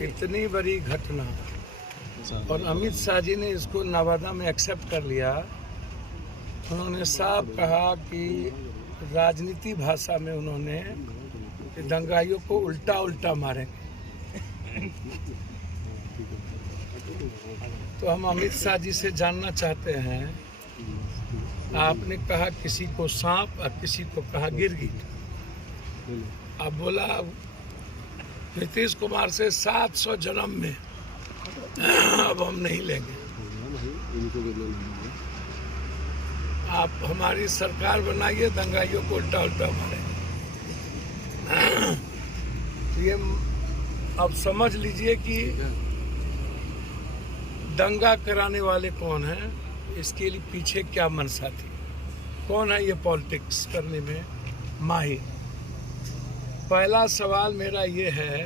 इतनी बड़ी घटना और अमित शाह जी ने इसको नवादा में एक्सेप्ट कर लिया। उन्होंने साफ कहा कि राजनीति भाषा में उन्होंने दंगाइयों को उल्टा उल्टा मारेंगे। तो हम अमित शाह जी से जानना चाहते हैं, आपने कहा किसी को सांप और किसी को कहा गिरगिट। अब बोला नीतीश कुमार से 700 जन्म में अब हम नहीं लेंगे। आप हमारी सरकार बनाइए, दंगाइयों को उल्टा उल्टा मारेंगे। ये अब समझ लीजिए कि दंगा कराने वाले कौन हैं, इसके लिए पीछे क्या मनसा थी, कौन है ये पॉलिटिक्स करने में माहिर। पहला सवाल मेरा ये है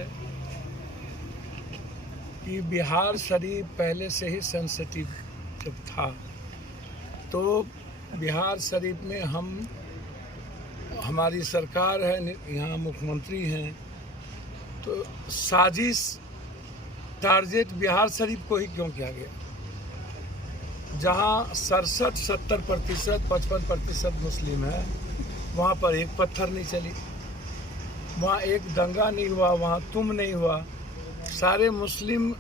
कि बिहार शरीफ पहले से ही सेंसिटिव जब था, तो बिहार शरीफ में हमारी सरकार है, यहाँ मुख्यमंत्री हैं, तो साजिश टारगेट बिहार शरीफ को ही क्यों किया गया? जहाँ 67-70%, 55% मुस्लिम है, वहाँ पर एक पत्थर नहीं चली, वहाँ एक दंगा नहीं हुआ, वहाँ तुम नहीं हुआ। सारे मुस्लिम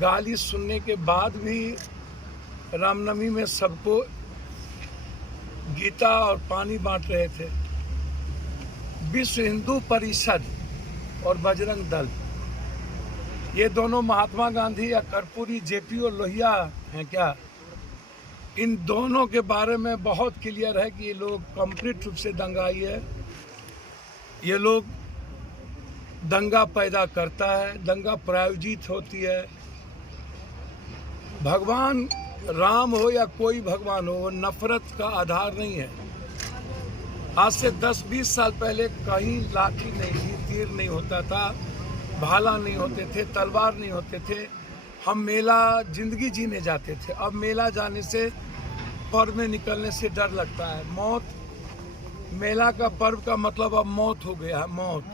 गाली सुनने के बाद भी रामनवमी में सबको गीता और पानी बांट रहे थे। विश्व हिंदू परिषद और बजरंग दल, ये दोनों महात्मा गांधी या कर्पूरी, जेपी और लोहिया हैं क्या? इन दोनों के बारे में बहुत क्लियर है कि ये लोग कंप्लीट रूप से दंगाई है। ये लोग दंगा पैदा करता है, दंगा प्रायोजित होती है। भगवान राम हो या कोई भगवान हो, वो नफरत का आधार नहीं है। आज से 10-20 साल पहले कहीं लाठी नहीं थी, तीर नहीं होता था, भाला नहीं होते थे, तलवार नहीं होते थे। हम मेला जिंदगी जीने जाते थे। अब मेला जाने से, पर्व में निकलने से डर लगता है। मौत, मेला का पर्व का मतलब अब मौत हो गया है। मौत,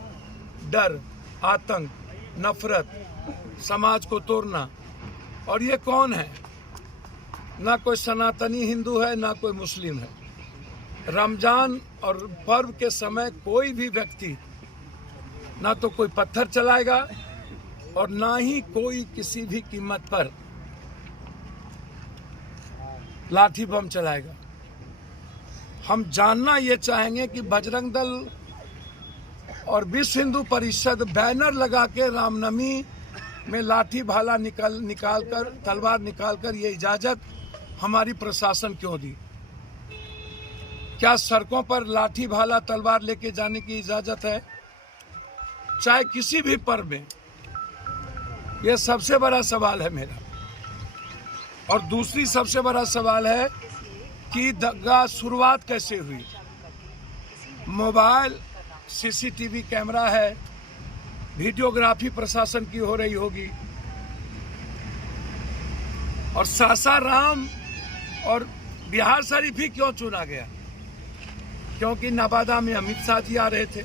डर, आतंक, नफरत, समाज को तोड़ना। और ये कौन है? ना कोई सनातनी हिंदू है, ना कोई मुस्लिम है। रमजान और पर्व के समय कोई भी व्यक्ति ना तो कोई पत्थर चलाएगा और ना ही कोई किसी भी कीमत पर लाठी बम चलाएगा। हम जानना ये चाहेंगे कि बजरंग दल और विश्व हिंदू परिषद बैनर लगा के रामनवमी में लाठी भाला निकाल कर, तलवार निकाल कर, ये इजाजत हमारी प्रशासन क्यों दी? क्या सड़कों पर लाठी भाला तलवार लेके जाने की इजाजत है? चाहे किसी भी पर्व में। यह सबसे बड़ा सवाल है मेरा। और दूसरी सबसे बड़ा सवाल है कि दंगा शुरुआत कैसे हुई? मोबाइल, सीसीटीवी कैमरा है, वीडियोग्राफी प्रशासन की हो रही होगी। और सासाराम और बिहार शरीफ ही क्यों चुना गया? क्योंकि नवादा में अमित शाह जी आ रहे थे,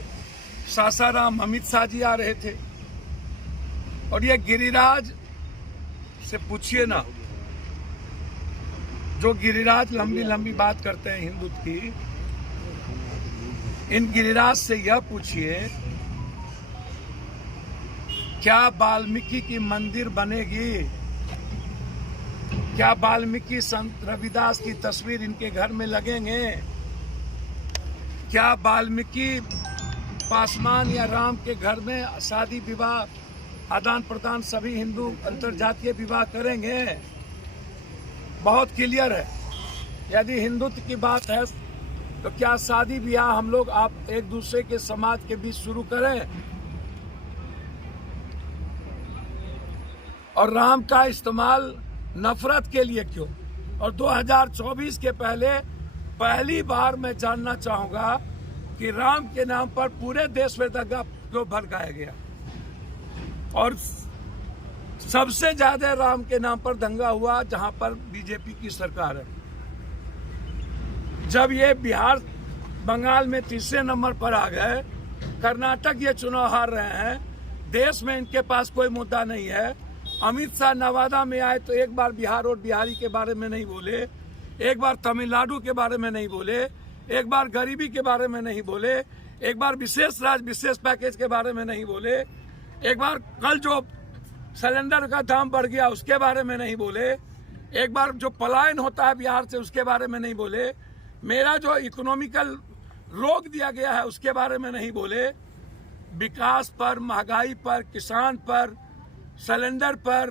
सासाराम अमित शाह जी आ रहे थे। और ये गिरिराज से पूछिए ना, जो गिरिराज लंबी लंबी बात करते हैं हिंदुत्व की, इन गिरिराज से यह पूछिए, क्या वाल्मीकि की मंदिर बनेगी? क्या वाल्मीकि संत रविदास की तस्वीर इनके घर में लगेंगे? क्या वाल्मीकि पासवान या राम के घर में शादी विवाह, आदान प्रदान सभी हिंदू अंतरजातीय विवाह करेंगे? बहुत क्लियर है। यदि हिंदुत्व की बात है तो क्या शादी ब्याह हम लोग आप एक दूसरे के समाज के बीच शुरू करें? और राम का इस्तेमाल नफरत के लिए क्यों? और 2024 के पहली बार मैं जानना चाहूंगा कि राम के नाम पर पूरे देश में दंगा क्यों भड़काया गया? और सबसे ज्यादा राम के नाम पर दंगा हुआ जहां पर बीजेपी की सरकार है। जब ये बिहार, बंगाल में तीसरे नंबर पर आ गए, कर्नाटक ये चुनाव हार रहे हैं, देश में इनके पास कोई मुद्दा नहीं है। अमित शाह नवादा में आए तो एक बार बिहार और बिहारी के बारे में नहीं बोले, एक बार तमिलनाडु के बारे में नहीं बोले, एक बार गरीबी के बारे में नहीं बोले, एक बार विशेष राज्य विशेष पैकेज के बारे में नहीं बोले, एक बार कल जो सिलेंडर का दाम बढ़ गया उसके बारे में नहीं बोले, एक बार जो पलायन होता है बिहार से उसके बारे में नहीं बोले, मेरा जो इकोनॉमिकल रोक दिया गया है उसके बारे में नहीं बोले। विकास पर, महंगाई पर, किसान पर, सिलेंडर पर,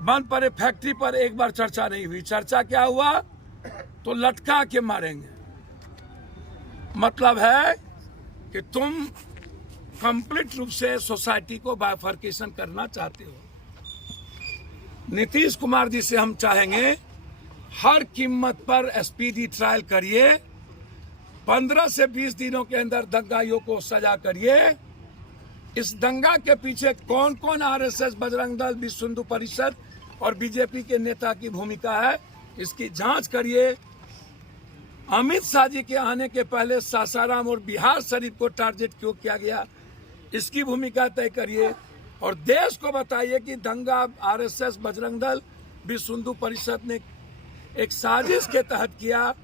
बंद पड़े फैक्ट्री पर एक बार चर्चा नहीं हुई। चर्चा क्या हुआ? तो लटका के मारेंगे। मतलब है कि तुम कंप्लीट रूप से सोसाइटी को बाइफर्केशन करना चाहते हो। नीतीश कुमार जी से हम चाहेंगे हर कीमत पर स्पीडी ट्रायल करिए, 15 से 20 दिनों के अंदर दंगाइयों को सजा करिए। इस दंगा के पीछे कौन कौन आरएसएस, बजरंग दल, विश्व हिंदू परिषद और बीजेपी के नेता की भूमिका है, इसकी जांच करिए। अमित शाह जी के आने के पहले सासाराम और बिहार शरीफ को टारगेट क्यों किया गया, इसकी भूमिका तय करिए और देश को बताइए कि दंगा आरएसएस, बजरंग दल, विश्व हिंदू परिषद ने एक साजिश के तहत किया।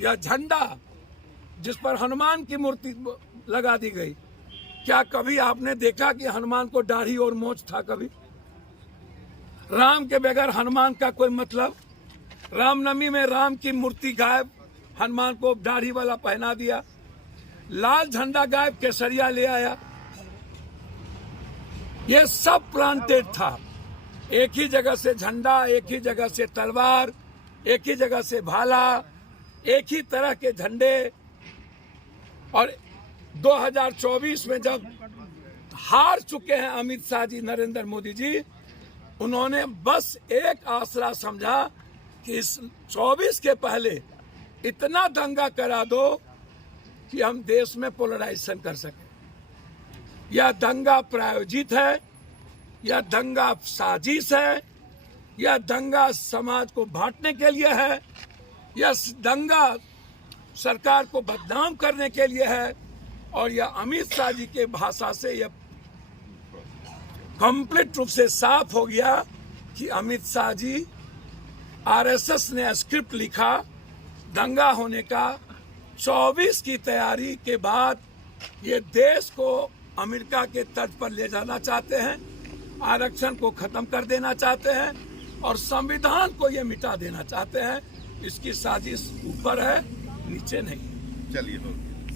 यह झंडा जिस पर हनुमान की मूर्ति लगा दी गई, क्या कभी आपने देखा कि हनुमान को दाढ़ी और मोछ था? कभी राम के बगैर हनुमान का कोई मतलब? रामनवमी में राम की मूर्ति गायब, हनुमान को दाढ़ी वाला पहना दिया। लाल झंडा गायब, केसरिया ले आया। ये सब प्लांटेड था। एक ही जगह से झंडा, एक ही जगह से तलवार, एक ही जगह से भाला, एक ही तरह के झंडे। और 2024 में जब हार चुके हैं अमित शाह जी, नरेंद्र मोदी जी, उन्होंने बस एक आसरा समझा कि इस 24 के पहले इतना दंगा करा दो कि हम देश में पोलराइजेशन कर सकें। यह दंगा प्रायोजित है, यह दंगा साजिश है, यह दंगा समाज को बांटने के लिए है, यह दंगा सरकार को बदनाम करने के लिए है। और यह अमित शाह जी के भाषा से यह कंप्लीट रूप से साफ हो गया कि अमित शाह जी, आरएसएस ने स्क्रिप्ट लिखा दंगा होने का। 24 की तैयारी के बाद ये देश को अमेरिका के तर्ज पर ले जाना चाहते हैं, आरक्षण को खत्म कर देना चाहते हैं और संविधान को ये मिटा देना चाहते हैं। इसकी साजिश ऊपर है, नीचे नहीं। चलिए।